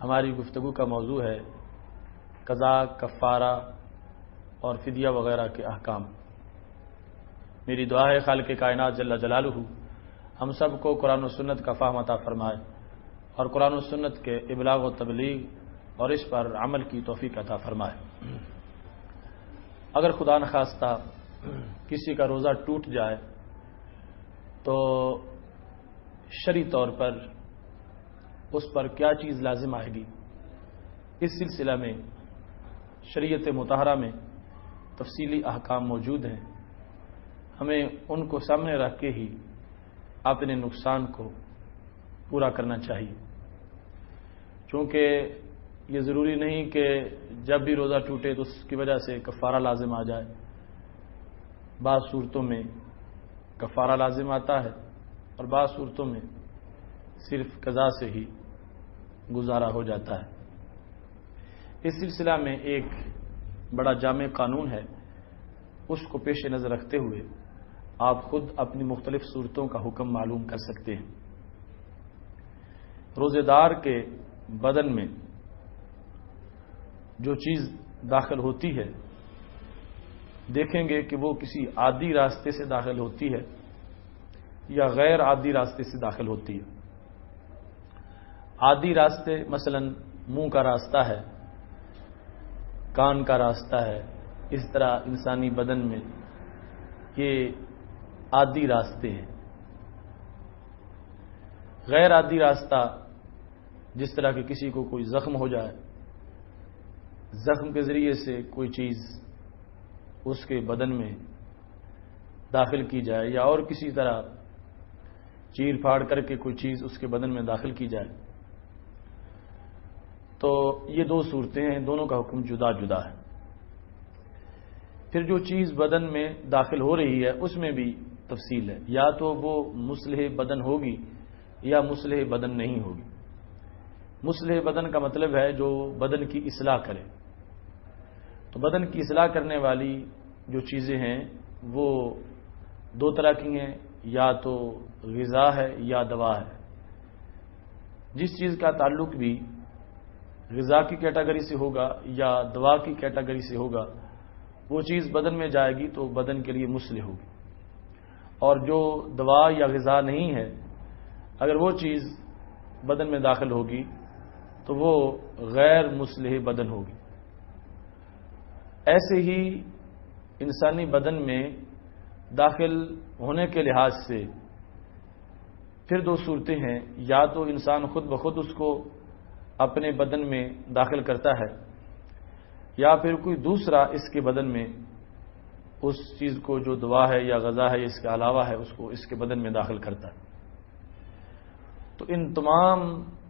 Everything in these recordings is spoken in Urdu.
ہماری گفتگو کا موضوع ہے قضا، کفارہ اور فدیہ وغیرہ کے احکام۔ میری دعا ہے خالق کائنات جل جلالہ ہم سب کو قرآن و سنت کا فہم عطا فرمائے اور قرآن و سنت کے ابلاغ و تبلیغ اور اس پر عمل کی توفیق عطا فرمائے۔ اگر خدا نخواستہ کسی کا روزہ ٹوٹ جائے تو شرعی طور پر اس پر کیا چیز لازم آئے گی، اس سلسلہ میں شریعت مطہرہ میں تفصیلی احکام موجود ہیں۔ ہمیں ان کو سامنے رکھ کے ہی اپنے نقصان کو پورا کرنا چاہیے، چونکہ یہ ضروری نہیں کہ جب بھی روزہ ٹوٹے تو اس کی وجہ سے کفارہ لازم آ جائے۔ بعض صورتوں میں کفارہ لازم آتا ہے اور بعض صورتوں میں صرف قضا سے ہی گزارا ہو جاتا ہے۔ اس سلسلہ میں ایک بڑا جامع قانون ہے، اس کو پیش نظر رکھتے ہوئے آپ خود اپنی مختلف صورتوں کا حکم معلوم کر سکتے ہیں۔ روزے دار کے بدن میں جو چیز داخل ہوتی ہے، دیکھیں گے کہ وہ کسی عادی راستے سے داخل ہوتی ہے یا غیر عادی راستے سے داخل ہوتی ہے۔ عادی راستے مثلا منہ کا راستہ ہے، کان کا راستہ ہے، اس طرح انسانی بدن میں یہ عادی راستے ہیں۔ غیر عادی راستہ جس طرح کہ کسی کو کوئی زخم ہو جائے، زخم کے ذریعے سے کوئی چیز اس کے بدن میں داخل کی جائے یا اور کسی طرح چیر پھاڑ کر کے کوئی چیز اس کے بدن میں داخل کی جائے، تو یہ دو صورتیں ہیں، دونوں کا حکم جدا جدا ہے۔ پھر جو چیز بدن میں داخل ہو رہی ہے اس میں بھی تفصیل ہے، یا تو وہ مصلح بدن ہوگی یا مصلح بدن نہیں ہوگی۔ مصلح بدن کا مطلب ہے جو بدن کی اصلاح کرے۔ تو بدن کی اصلاح کرنے والی جو چیزیں ہیں وہ دو طرح کی ہیں، یا تو غذا ہے یا دوا ہے۔ جس چیز کا تعلق بھی غذا کی کیٹاگری سے ہوگا یا دوا کی کیٹاگری سے ہوگا، وہ چیز بدن میں جائے گی تو بدن کے لیے مصلح ہوگی، اور جو دوا یا غذا نہیں ہے اگر وہ چیز بدن میں داخل ہوگی تو وہ غیر مصلح بدن ہوگی۔ ایسے ہی انسانی بدن میں داخل ہونے کے لحاظ سے پھر دو صورتیں ہیں، یا تو انسان خود بخود اس کو اپنے بدن میں داخل کرتا ہے، یا پھر کوئی دوسرا اس کے بدن میں اس چیز کو جو دوا ہے یا غذا ہے اس کے علاوہ ہے اس کو اس کے بدن میں داخل کرتا ہے۔ تو ان تمام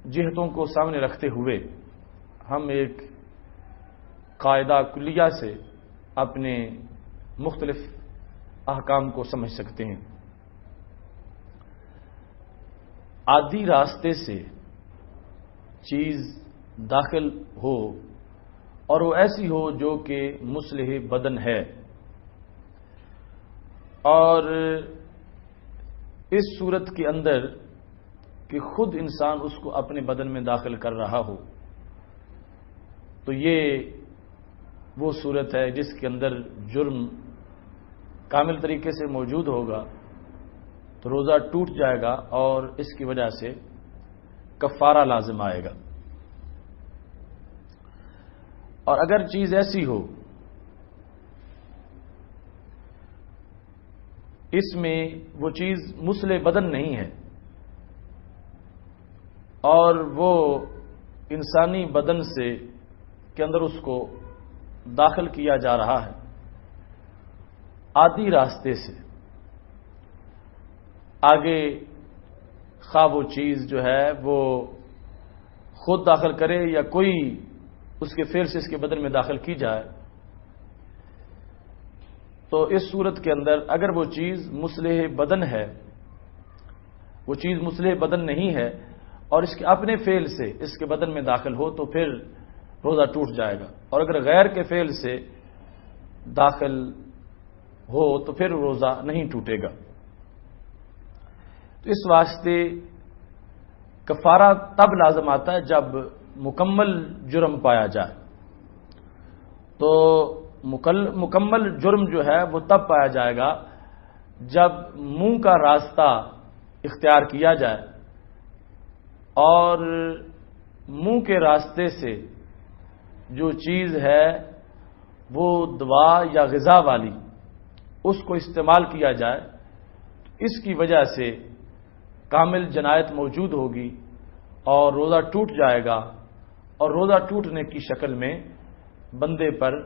جہتوں کو سامنے رکھتے ہوئے ہم ایک قاعدہ کلیہ سے اپنے مختلف احکام کو سمجھ سکتے ہیں۔ عادی راستے سے چیز داخل ہو اور وہ ایسی ہو جو کہ مصلح بدن ہے، اور اس صورت کے اندر کہ خود انسان اس کو اپنے بدن میں داخل کر رہا ہو، تو یہ وہ صورت ہے جس کے اندر جرم کامل طریقے سے موجود ہوگا، تو روزہ ٹوٹ جائے گا اور اس کی وجہ سے کفارہ لازم آئے گا۔ اور اگر چیز ایسی ہو اس میں وہ چیز مصلح بدن نہیں ہے اور وہ انسانی بدن سے کے اندر اس کو داخل کیا جا رہا ہے عادی راستے سے، آگے خواہ وہ چیز جو ہے وہ خود داخل کرے یا کوئی اس کے فعل سے اس کے بدن میں داخل کی جائے، تو اس صورت کے اندر اگر وہ چیز مصلح بدن ہے، وہ چیز مصلح بدن نہیں ہے اور اس کے اپنے فعل سے اس کے بدن میں داخل ہو تو پھر روزہ ٹوٹ جائے گا، اور اگر غیر کے فعل سے داخل ہو تو پھر روزہ نہیں ٹوٹے گا۔ تو اس واسطے کفارہ تب لازم آتا ہے جب مکمل جرم پایا جائے، تو مکمل جرم جو ہے وہ تب پایا جائے گا جب منہ کا راستہ اختیار کیا جائے اور منہ کے راستے سے جو چیز ہے وہ دوا یا غذا والی اس کو استعمال کیا جائے، اس کی وجہ سے کامل جنایت موجود ہوگی اور روزہ ٹوٹ جائے گا، اور روزہ ٹوٹنے کی شکل میں بندے پر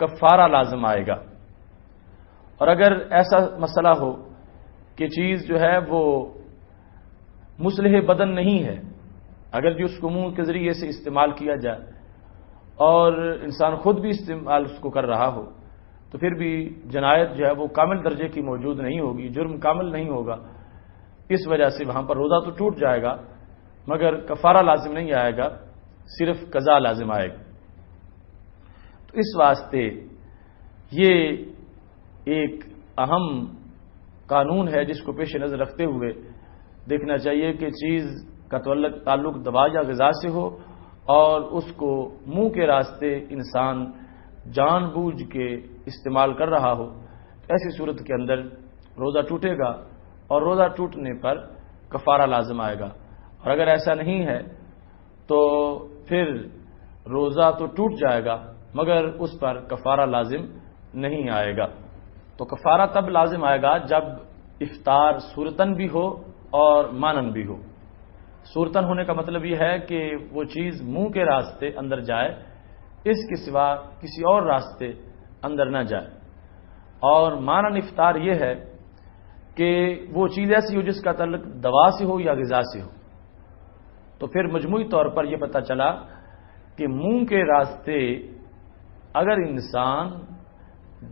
کفارہ لازم آئے گا۔ اور اگر ایسا مسئلہ ہو کہ چیز جو ہے وہ مصلح بدن نہیں ہے، اگر جو اس کو منہ کے ذریعے سے استعمال کیا جائے اور انسان خود بھی استعمال اس کو کر رہا ہو، تو پھر بھی جنایت جو ہے وہ کامل درجے کی موجود نہیں ہوگی، جرم کامل نہیں ہوگا، اس وجہ سے وہاں پر روزہ تو ٹوٹ جائے گا مگر کفارہ لازم نہیں آئے گا، صرف قضا لازم آئے گا۔ تو اس واسطے یہ ایک اہم قانون ہے جس کو پیش نظر رکھتے ہوئے دیکھنا چاہیے کہ چیز کا تعلق دوا یا غذا سے ہو اور اس کو منہ کے راستے انسان جان بوجھ کے استعمال کر رہا ہو، ایسی صورت کے اندر روزہ ٹوٹے گا اور روزہ ٹوٹنے پر کفارہ لازم آئے گا، اور اگر ایسا نہیں ہے تو پھر روزہ تو ٹوٹ جائے گا مگر اس پر کفارہ لازم نہیں آئے گا۔ تو کفارہ تب لازم آئے گا جب افطار صورتاً بھی ہو اور مانن بھی ہو۔ صورتاً ہونے کا مطلب یہ ہے کہ وہ چیز منہ کے راستے اندر جائے، اس کے سوا کسی اور راستے اندر نہ جائے، اور مانن افطار یہ ہے کہ وہ چیز ایسی ہو جس کا تعلق دوا سے ہو یا غذا سے ہو۔ تو پھر مجموعی طور پر یہ پتہ چلا کہ منہ کے راستے اگر انسان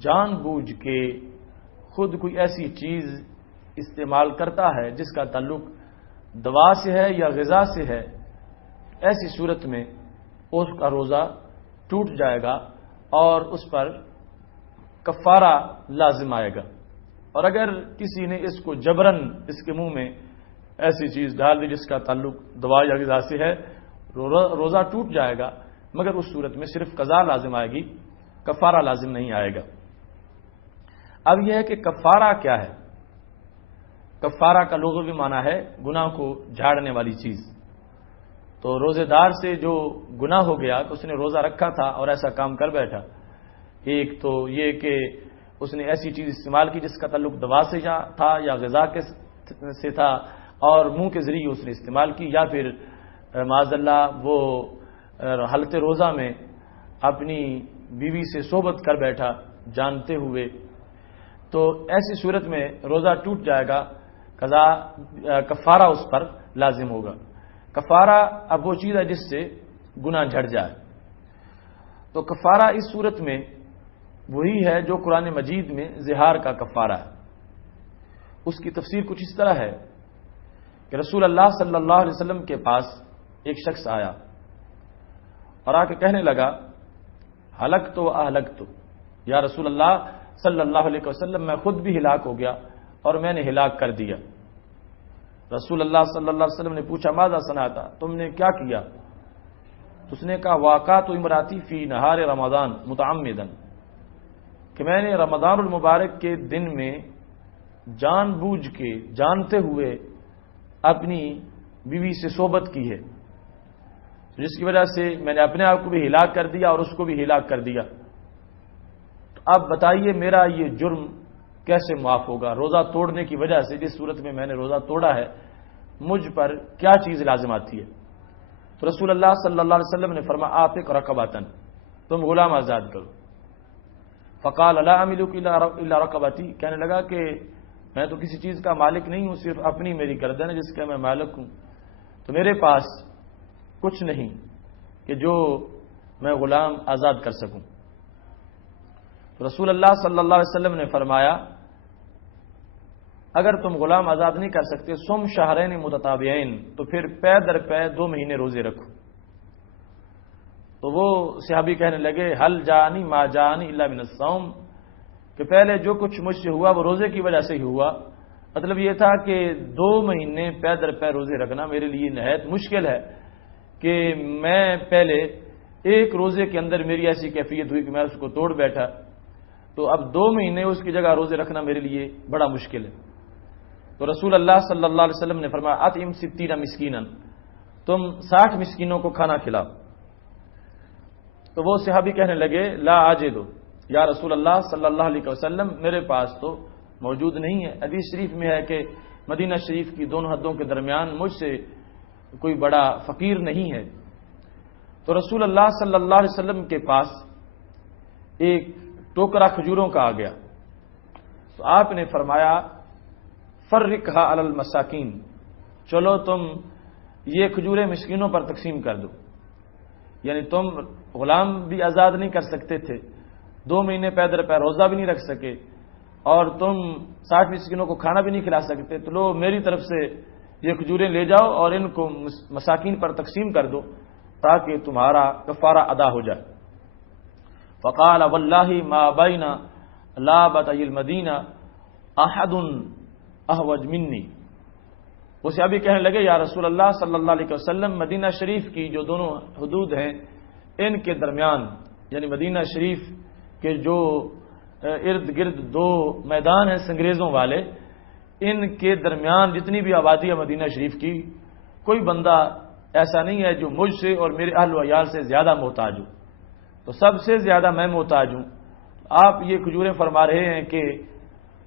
جان بوجھ کے خود کوئی ایسی چیز استعمال کرتا ہے جس کا تعلق دوا سے ہے یا غذا سے ہے، ایسی صورت میں اس کا روزہ ٹوٹ جائے گا اور اس پر کفارہ لازم آئے گا۔ اور اگر کسی نے اس کو جبراً اس کے منہ میں ایسی چیز ڈال دی جس کا تعلق دوا یا غذا سے ہے، روزہ ٹوٹ جائے گا مگر اس صورت میں صرف قضا لازم آئے گی، کفارہ لازم نہیں آئے گا۔ اب یہ ہے کہ کفارہ کیا ہے؟ کفارہ کا لغوی معنی ہے گناہ کو جھاڑنے والی چیز۔ تو روزے دار سے جو گناہ ہو گیا کہ اس نے روزہ رکھا تھا اور ایسا کام کر بیٹھا، ایک تو یہ کہ اس نے ایسی چیز استعمال کی جس کا تعلق دوا سے تھا یا غذا سے تھا اور منہ کے ذریعے اس نے استعمال کی، یا پھر معاذ اللہ وہ حالت روزہ میں اپنی بیوی سے صحبت کر بیٹھا جانتے ہوئے، تو ایسی صورت میں روزہ ٹوٹ جائے گا، کفارہ اس پر لازم ہوگا۔ کفارہ اب وہ چیز ہے جس سے گناہ جھڑ جائے، تو کفارہ اس صورت میں وہی ہے جو قرآن مجید میں زہار کا کفارہ ہے۔ اس کی تفسیر کچھ اس طرح ہے کہ رسول اللہ صلی اللہ علیہ وسلم کے پاس ایک شخص آیا اور آ کے کہنے لگا، ہلک تو اہلک تو، یا رسول اللہ صلی اللہ علیہ وسلم میں خود بھی ہلاک ہو گیا اور میں نے ہلاک کر دیا۔ رسول اللہ صلی اللہ علیہ وسلم نے پوچھا، ماذا صنعتا، تم نے کیا کیا؟ اس نے کہا، واقعات امراتی فی نہار رمضان متعمدن، کہ میں نے رمضان المبارک کے دن میں جان بوجھ کے جانتے ہوئے اپنی بیوی سے صحبت کی ہے، جس کی وجہ سے میں نے اپنے آپ کو بھی ہلاک کر دیا اور اس کو بھی ہلاک کر دیا۔ تو اب بتائیے میرا یہ جرم کیسے معاف ہوگا؟ روزہ توڑنے کی وجہ سے، جس صورت میں نے روزہ توڑا ہے، مجھ پر کیا چیز لازم آتی ہے؟ تو رسول اللہ صلی اللہ علیہ وسلم نے فرمایا، آتق رقبتن، تم غلام آزاد کرو۔ فقال لا املک الا رقبتی، کہنے لگا کہ میں تو کسی چیز کا مالک نہیں ہوں، صرف اپنی میری گردن ہے جس کا میں مالک ہوں، تو میرے پاس کچھ نہیں کہ جو میں غلام آزاد کر سکوں۔ تو رسول اللہ صلی اللہ علیہ وسلم نے فرمایا، اگر تم غلام آزاد نہیں کر سکتے، صم شہرین متتابعین، تو پھر پے در پے 2 مہینے روزے رکھو۔ تو وہ صحابی کہنے لگے، حل جانی ما جانی الا من الصوم، کہ پہلے جو کچھ مجھ سے ہوا وہ روزے کی وجہ سے ہی ہوا۔ مطلب یہ تھا کہ 2 مہینے پے در پے روزے رکھنا میرے لیے نہایت مشکل ہے کہ میں پہلے ایک روزے کے اندر میری ایسی کیفیت ہوئی کہ میں اس کو توڑ بیٹھا، تو اب 2 مہینے اس کی جگہ روزے رکھنا میرے لیے بڑا مشکل ہے۔ تو رسول اللہ صلی اللہ علیہ وسلم نے فرمایا اطعم 60 مسکینا، تم 60 مسکینوں کو کھانا کھلاؤ۔ تو وہ صحابی کہنے لگے لا اجد، یا رسول اللہ صلی اللہ علیہ وسلم میرے پاس تو موجود نہیں ہے۔ حدیث شریف میں ہے کہ مدینہ شریف کی دونوں حدوں کے درمیان مجھ سے کوئی بڑا فقیر نہیں ہے۔ تو رسول اللہ صلی اللہ علیہ وسلم کے پاس ایک ٹوکرا کھجوروں کا آ گیا، تو آپ نے فرمایا فرقھا علی المساکین، چلو تم یہ کھجوریں مسکینوں پر تقسیم کر دو۔ یعنی تم غلام بھی آزاد نہیں کر سکتے تھے، 2 مہینے پیدر پہ روزہ بھی نہیں رکھ سکے، اور تم 60 مسکینوں کو کھانا بھی نہیں کھلا سکتے، تو لو میری طرف سے یہ کھجوریں لے جاؤ اور ان کو مساکین پر تقسیم کر دو تاکہ تمہارا کفارہ ادا ہو جائے۔ فقال واللہ ما بین لابطی المدینہ احد احوج منی، وہ صحابی کہنے لگے یا رسول اللہ صلی اللہ علیہ وسلم مدینہ شریف کی جو دونوں حدود ہیں ان کے درمیان، یعنی مدینہ شریف کے جو ارد گرد 2 میدان ہیں سنگریزوں والے، ان کے درمیان جتنی بھی آبادی ہے مدینہ شریف کی، کوئی بندہ ایسا نہیں ہے جو مجھ سے اور میرے اہل و عیال سے زیادہ محتاج ہو، تو سب سے زیادہ میں محتاج ہوں۔ آپ یہ کھجوریں فرما رہے ہیں کہ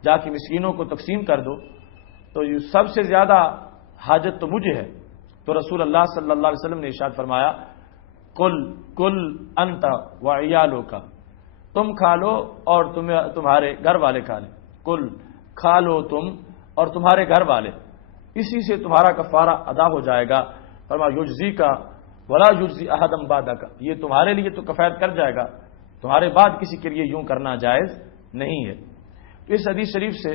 جا کے مسکینوں کو تقسیم کر دو، تو یہ سب سے زیادہ حاجت تو مجھے ہے۔ تو رسول اللہ صلی اللہ علیہ وسلم نے ارشاد فرمایا کل انت وعیالک، تم کھا لو اور تمہارے گھر والے کھا لیں، کل کھا لو تم اور تمہارے گھر والے، اسی سے تمہارا کفارہ ادا ہو جائے گا۔ فرمایا یجزی کا ولا یجزی احدم بعدک، یہ تمہارے لیے تو کفایت کر جائے گا، تمہارے بعد کسی کے لیے یوں کرنا جائز نہیں ہے۔ تو اس حدیث شریف سے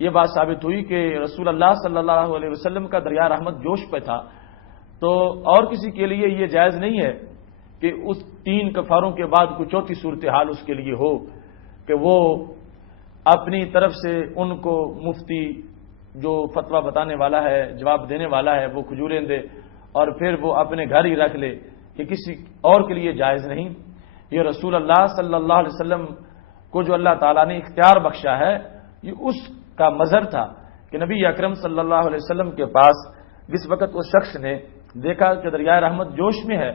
یہ بات ثابت ہوئی کہ رسول اللہ صلی اللہ علیہ وسلم کا دریا رحمت جوش پہ تھا، تو اور کسی کے لیے یہ جائز نہیں ہے کہ اس 3 کفاروں کے بعد کوئی چوتھی صورتحال اس کے لیے ہو کہ وہ اپنی طرف سے ان کو مفتی جو فتویٰ بتانے والا ہے، جواب دینے والا ہے، وہ کھجوریں دے اور پھر وہ اپنے گھر ہی رکھ لے، یہ کسی اور کے لیے جائز نہیں۔ یہ رسول اللہ صلی اللہ علیہ وسلم کو جو اللہ تعالیٰ نے اختیار بخشا ہے، یہ اس کا مظہر تھا کہ نبی اکرم صلی اللہ علیہ وسلم کے پاس جس وقت اس شخص نے دیکھا کہ دریائے رحمت جوش میں ہے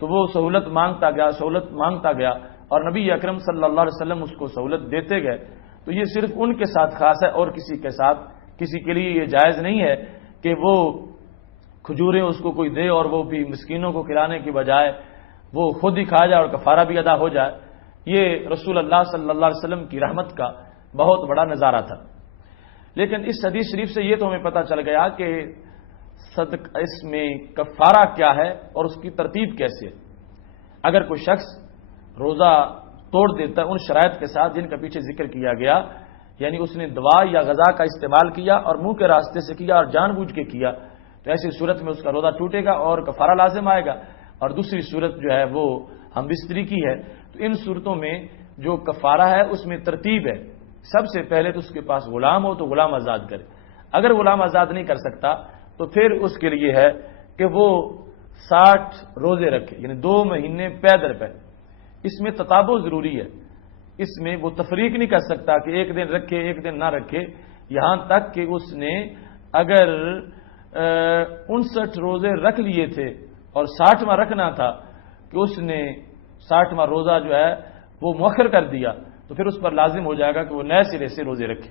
تو وہ سہولت مانگتا گیا اور نبی اکرم صلی اللہ علیہ وسلم اس کو سہولت دیتے گئے۔ تو یہ صرف ان کے ساتھ خاص ہے اور کسی کے لیے یہ جائز نہیں ہے کہ وہ کھجوریں اس کو کوئی دے اور وہ بھی مسکینوں کو کھلانے کی بجائے وہ خود ہی کھا جائے اور کفارہ بھی ادا ہو جائے۔ یہ رسول اللہ صلی اللہ علیہ وسلم کی رحمت کا بہت بڑا نظارہ تھا۔ لیکن اس حدیث شریف سے یہ تو ہمیں پتہ چل گیا کہ اس میں کفارہ کیا ہے اور اس کی ترتیب کیسے ہے۔ اگر کوئی شخص روزہ توڑ دیتا ہے ان شرائط کے ساتھ جن کا پیچھے ذکر کیا گیا، یعنی اس نے دوا یا غذا کا استعمال کیا اور منہ کے راستے سے کیا اور جان بوجھ کے کیا، تو ایسی صورت میں اس کا روزہ ٹوٹے گا اور کفارہ لازم آئے گا۔ اور دوسری صورت جو ہے وہ ہم بستری کی ہے۔ تو ان صورتوں میں جو کفارہ ہے اس میں ترتیب ہے، سب سے پہلے تو اس کے پاس غلام ہو تو غلام آزاد کرے، اگر غلام آزاد نہیں کر سکتا تو پھر اس کے لیے ہے کہ وہ 60 روزے رکھے، یعنی 2 مہینے پے در پے۔ اس میں تتابع ضروری ہے، اس میں وہ تفریق نہیں کر سکتا کہ ایک دن رکھے ایک دن نہ رکھے، یہاں تک کہ اس نے اگر 59 روزے رکھ لیے تھے اور 60واں رکھنا تھا کہ اس نے 60واں روزہ جو ہے وہ مؤخر کر دیا تو پھر اس پر لازم ہو جائے گا کہ وہ نئے سرے سے روزے رکھے۔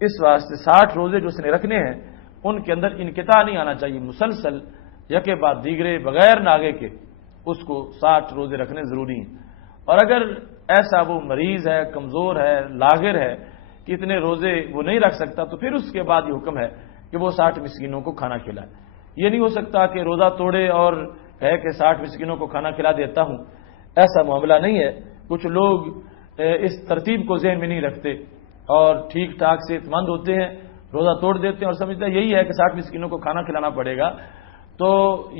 اس واسطے 60 روزے جو اس نے رکھنے ہیں ان کے اندر انقطاع نہیں آنا چاہیے، مسلسل یکے بعد دیگرے بغیر ناغے کے اس کو 60 روزے رکھنے ضروری ہیں۔ اور اگر ایسا وہ مریض ہے، کمزور ہے، لاغر ہے کہ اتنے روزے وہ نہیں رکھ سکتا تو پھر اس کے بعد یہ حکم ہے کہ وہ 60 مسکینوں کو کھانا کھلائے۔ یہ نہیں ہو سکتا کہ روزہ توڑے اور کہے کہ 60 مسکینوں کو کھانا کھلا دیتا ہوں، ایسا معاملہ نہیں ہے۔ کچھ لوگ اس ترتیب کو ذہن میں نہیں رکھتے اور ٹھیک ٹھاک سے مند ہوتے ہیں، روزہ توڑ دیتے ہیں اور سمجھتے ہیں یہی ہے کہ 60 مسکینوں کو کھانا کھلانا پڑے گا۔ تو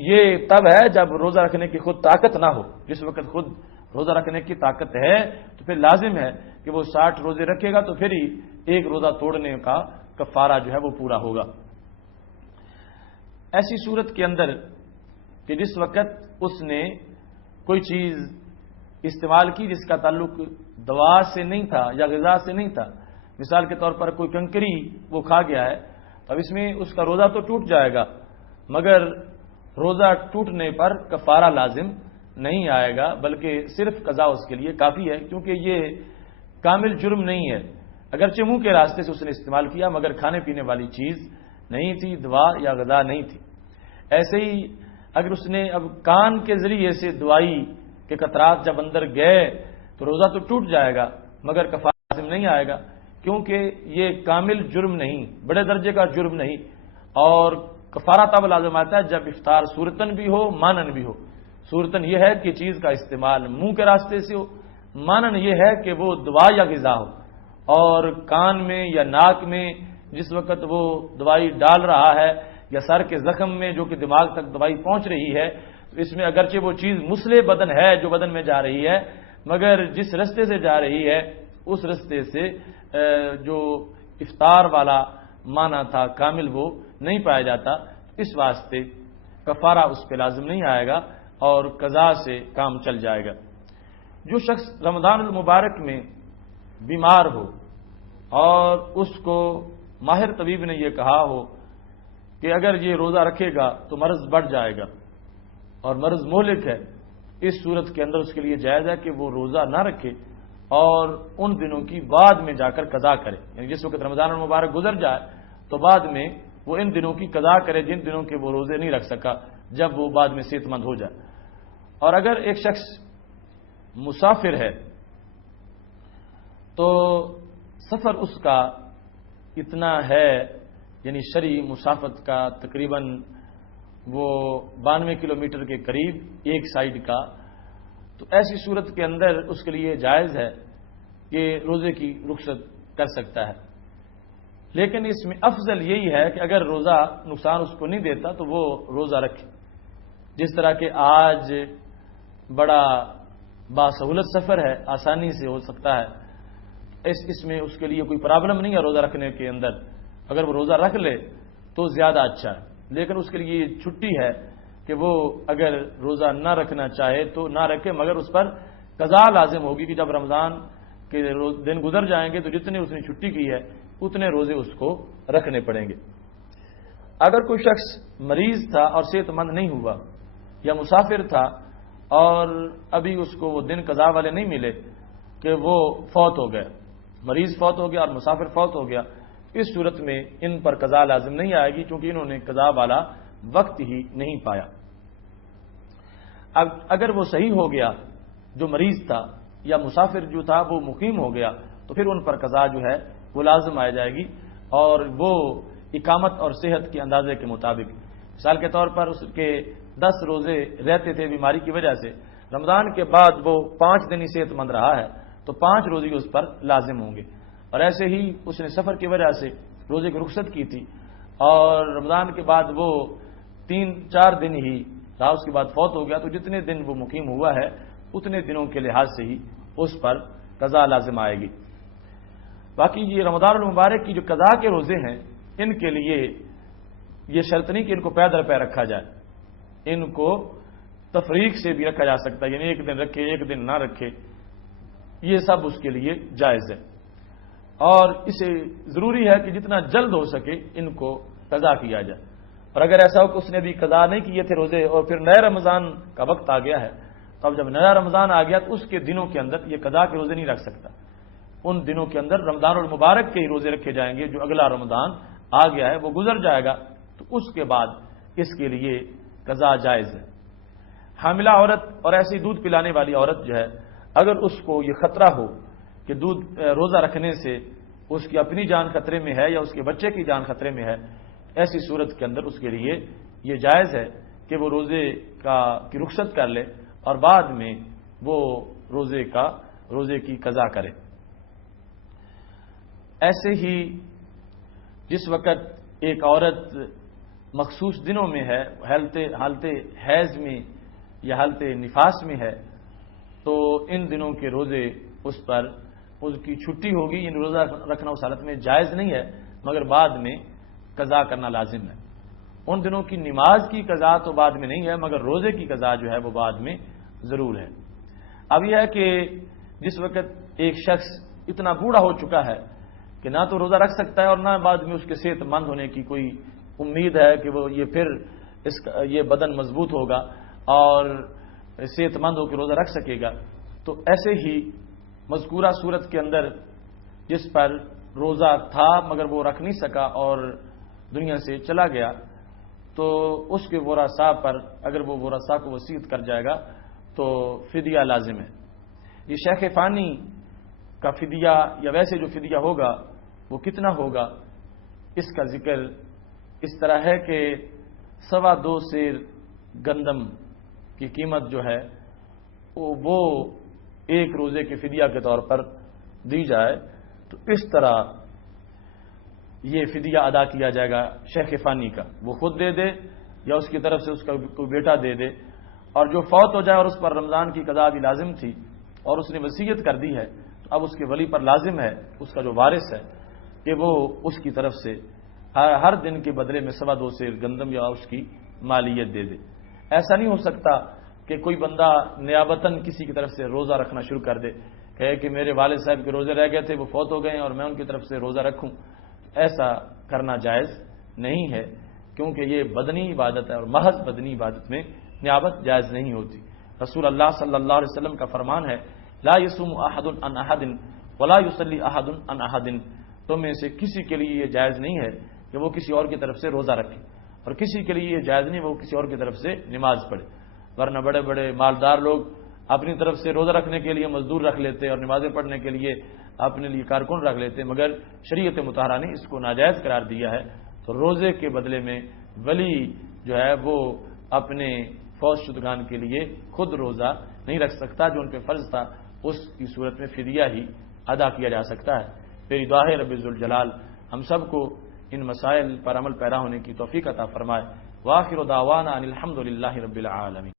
یہ تب ہے جب روزہ رکھنے کی خود طاقت نہ ہو۔ جس وقت خود روزہ رکھنے کی طاقت ہے تو پھر لازم ہے کہ وہ 60 روزے رکھے گا تو پھر ہی ایک روزہ توڑنے کا کفارہ جو ہے وہ پورا ہوگا۔ ایسی صورت کے اندر کہ جس وقت اس نے کوئی چیز استعمال کی جس کا تعلق دوا سے نہیں تھا یا غذا سے نہیں تھا، مثال کے طور پر کوئی کنکری وہ کھا گیا ہے، اب اس میں اس کا روزہ تو ٹوٹ جائے گا، مگر روزہ ٹوٹنے پر کفارہ لازم نہیں آئے گا، بلکہ صرف قضا اس کے لیے کافی ہے، کیونکہ یہ کامل جرم نہیں ہے، اگرچہ منہ کے راستے سے اس نے استعمال کیا مگر کھانے پینے والی چیز نہیں تھی، دوا یا غذا نہیں تھی۔ ایسے ہی اگر اس نے اب کان کے ذریعے سے دوائی کے قطرات جب اندر گئے تو روزہ تو ٹوٹ جائے گا مگر کفارہ لازم نہیں آئے گا، کیونکہ یہ کامل جرم نہیں، بڑے درجے کا جرم نہیں، اور کفارہ تب لازم آتا ہے جب افطار صورتن بھی ہو مانن بھی ہو۔ صورتن یہ ہے کہ چیز کا استعمال منہ کے راستے سے ہو، مانن یہ ہے کہ وہ دوا یا غذا ہو، اور کان میں یا ناک میں جس وقت وہ دوائی ڈال رہا ہے یا سر کے زخم میں جو کہ دماغ تک دوائی پہنچ رہی ہے، تو اس میں اگرچہ وہ چیز مسلح بدن ہے جو بدن میں جا رہی ہے، مگر جس رستے سے جا رہی ہے اس رستے سے جو افطار والا معنی تھا کامل وہ نہیں پایا جاتا، اس واسطے کفارہ اس پہ لازم نہیں آئے گا اور قضا سے کام چل جائے گا۔ جو شخص رمضان المبارک میں بیمار ہو اور اس کو ماہر طبیب نے یہ کہا ہو کہ اگر یہ روزہ رکھے گا تو مرض بڑھ جائے گا اور مرض مہلک ہے، اس صورت کے اندر اس کے لیے جائز ہے کہ وہ روزہ نہ رکھے اور ان دنوں کی بعد میں جا کر قضا کرے، یعنی جس وقت رمضان المبارک گزر جائے تو بعد میں وہ ان دنوں کی قضا کرے جن دنوں کے وہ روزے نہیں رکھ سکا جب وہ بعد میں صحت مند ہو جائے۔ اور اگر ایک شخص مسافر ہے تو سفر اس کا اتنا ہے، یعنی شرعی مسافت کا تقریباً وہ 92 کلومیٹر کے قریب ایک سائیڈ کا، تو ایسی صورت کے اندر اس کے لیے جائز ہے کہ روزے کی رخصت کر سکتا ہے، لیکن اس میں افضل یہی ہے کہ اگر روزہ نقصان اس کو نہیں دیتا تو وہ روزہ رکھے، جس طرح کہ آج بڑا باسہولت سفر ہے، آسانی سے ہو سکتا ہے، اس میں اس کے لیے کوئی پرابلم نہیں ہے روزہ رکھنے کے اندر، اگر وہ روزہ رکھ لے تو زیادہ اچھا ہے، لیکن اس کے لیے یہ چھٹی ہے کہ وہ اگر روزہ نہ رکھنا چاہے تو نہ رکھے، مگر اس پر قضا لازم ہوگی کہ جب رمضان کے دن گزر جائیں گے تو جتنے اس نے چھٹی کی ہے اتنے روزے اس کو رکھنے پڑیں گے۔ اگر کوئی شخص مریض تھا اور صحت مند نہیں ہوا یا مسافر تھا اور ابھی اس کو وہ دن قضا والے نہیں ملے کہ وہ فوت ہو گئے، مریض فوت ہو گیا اور مسافر فوت ہو گیا، اس صورت میں ان پر قضا لازم نہیں آئے گی کیونکہ انہوں نے قضا والا وقت ہی نہیں پایا۔ اب اگر وہ صحیح ہو گیا جو مریض تھا یا مسافر جو تھا وہ مقیم ہو گیا تو پھر ان پر قضا جو ہے وہ لازم آ جائے گی، اور وہ اقامت اور صحت کے اندازے کے مطابق، مثال کے طور پر اس کے 10 روزے رہتے تھے بیماری کی وجہ سے، رمضان کے بعد وہ 5 دن ہی صحت مند رہا ہے تو 5 روزے اس پر لازم ہوں گے، اور ایسے ہی اس نے سفر کی وجہ سے روزے کی رخصت کی تھی اور رمضان کے بعد وہ 3-4 دن ہی رہا، اس کے بعد فوت ہو گیا، تو جتنے دن وہ مقیم ہوا ہے اتنے دنوں کے لحاظ سے ہی اس پر قضا لازم آئے گی۔ باقی یہ رمضان المبارک کی جو قضا کے روزے ہیں ان کے لیے یہ شرط نہیں کہ ان کو پے در پے رکھا جائے، ان کو تفریق سے بھی رکھا جا سکتا ہے، یعنی ایک دن رکھے ایک دن نہ رکھے، یہ سب اس کے لیے جائز ہے، اور اسے ضروری ہے کہ جتنا جلد ہو سکے ان کو قضا کیا جائے، اور اگر ایسا ہو کہ اس نے بھی قضا نہیں کیے تھے روزے اور پھر نئے رمضان کا وقت آ گیا ہے، تو اب جب نیا رمضان آ گیا تو اس کے دنوں کے اندر یہ قضا کے روزے نہیں رکھ سکتا، ان دنوں کے اندر رمضان المبارک کے ہی روزے رکھے جائیں گے، جو اگلا رمضان آ گیا ہے وہ گزر جائے گا تو اس کے بعد اس کے لیے قضا جائز ہے۔ حاملہ عورت اور ایسی دودھ پلانے والی عورت جو ہے، اگر اس کو یہ خطرہ ہو کہ روزہ رکھنے سے اس کی اپنی جان خطرے میں ہے یا اس کے بچے کی جان خطرے میں ہے، ایسی صورت کے اندر اس کے لیے یہ جائز ہے کہ وہ روزے کی رخصت کر لے اور بعد میں وہ روزے کی قضا کرے۔ ایسے ہی جس وقت ایک عورت مخصوص دنوں میں ہے، حالت حیض میں یا حالت نفاس میں ہے، تو ان دنوں کے روزے اس پر اس کی چھٹی ہوگی، یعنی روزہ رکھنا اس حالت میں جائز نہیں ہے، مگر بعد میں قضا کرنا لازم ہے۔ ان دنوں کی نماز کی قضا تو بعد میں نہیں ہے، مگر روزے کی قضا جو ہے وہ بعد میں ضرور ہے۔ اب یہ ہے کہ جس وقت ایک شخص اتنا بوڑھا ہو چکا ہے کہ نہ تو روزہ رکھ سکتا ہے اور نہ بعد میں اس کے صحت مند ہونے کی کوئی امید ہے کہ وہ یہ بدن مضبوط ہوگا اور صحت مند ہو کے روزہ رکھ سکے گا، تو ایسے ہی مذکورہ صورت کے اندر جس پر روزہ تھا مگر وہ رکھ نہیں سکا اور دنیا سے چلا گیا، تو اس کے ورثاء پر اگر وہ ورثاء کو وصیت کر جائے گا تو فدیہ لازم ہے۔ یہ شیخ فانی کا فدیہ یا ویسے جو فدیہ ہوگا وہ کتنا ہوگا، اس کا ذکر اس طرح ہے کہ 2.25 سیر گندم کی قیمت جو ہے وہ ایک روزے کے فدیہ کے طور پر دی جائے، تو اس طرح یہ فدیہ ادا کیا جائے گا شیخ فانی کا، وہ خود دے دے یا اس کی طرف سے اس کا کوئی بیٹا دے دے، اور جو فوت ہو جائے اور اس پر رمضان کی قضا بھی لازم تھی اور اس نے وصیت کر دی ہے، تو اب اس کے ولی پر لازم ہے، اس کا جو وارث ہے، کہ وہ اس کی طرف سے ہر دن کے بدلے میں 2.25 سیر گندم یا اس کی مالیت دے دے۔ ایسا نہیں ہو سکتا کہ کوئی بندہ نیابتاً کسی کی طرف سے روزہ رکھنا شروع کر دے، کہے کہ میرے والد صاحب کے روزے رہ گئے تھے، وہ فوت ہو گئے اور میں ان کی طرف سے روزہ رکھوں۔ ایسا کرنا جائز نہیں ہے، کیونکہ یہ بدنی عبادت ہے اور محض بدنی عبادت میں نیابت جائز نہیں ہوتی۔ رسول اللہ صلی اللہ علیہ وسلم کا فرمان ہے، لا یصوم احد عن احد ولا یصلی احد عن احد، تم میں سے کسی کے لیے یہ جائز نہیں ہے کہ وہ کسی اور کی طرف سے روزہ رکھے، اور کسی کے لیے یہ جائز نہیں وہ کسی اور کی طرف سے نماز پڑھے، ورنہ بڑے بڑے مالدار لوگ اپنی طرف سے روزہ رکھنے کے لیے مزدور رکھ لیتے اور نمازیں پڑھنے کے لیے اپنے لیے کارکن رکھ لیتے، مگر شریعت مطہرہ نے اس کو ناجائز قرار دیا ہے۔ تو روزے کے بدلے میں ولی جو ہے وہ اپنے فوت شدگان کے لیے خود روزہ نہیں رکھ سکتا، جو ان پہ فرض تھا اس کی صورت میں فدیہ ہی ادا کیا جا سکتا ہے۔ میری دعا ہے رب ذوالجلال ہم سب کو ان مسائل پر عمل پیرا ہونے کی توفیق عطا فرمائے۔ وآخر دعوانا ان الحمد للہ رب العالمین۔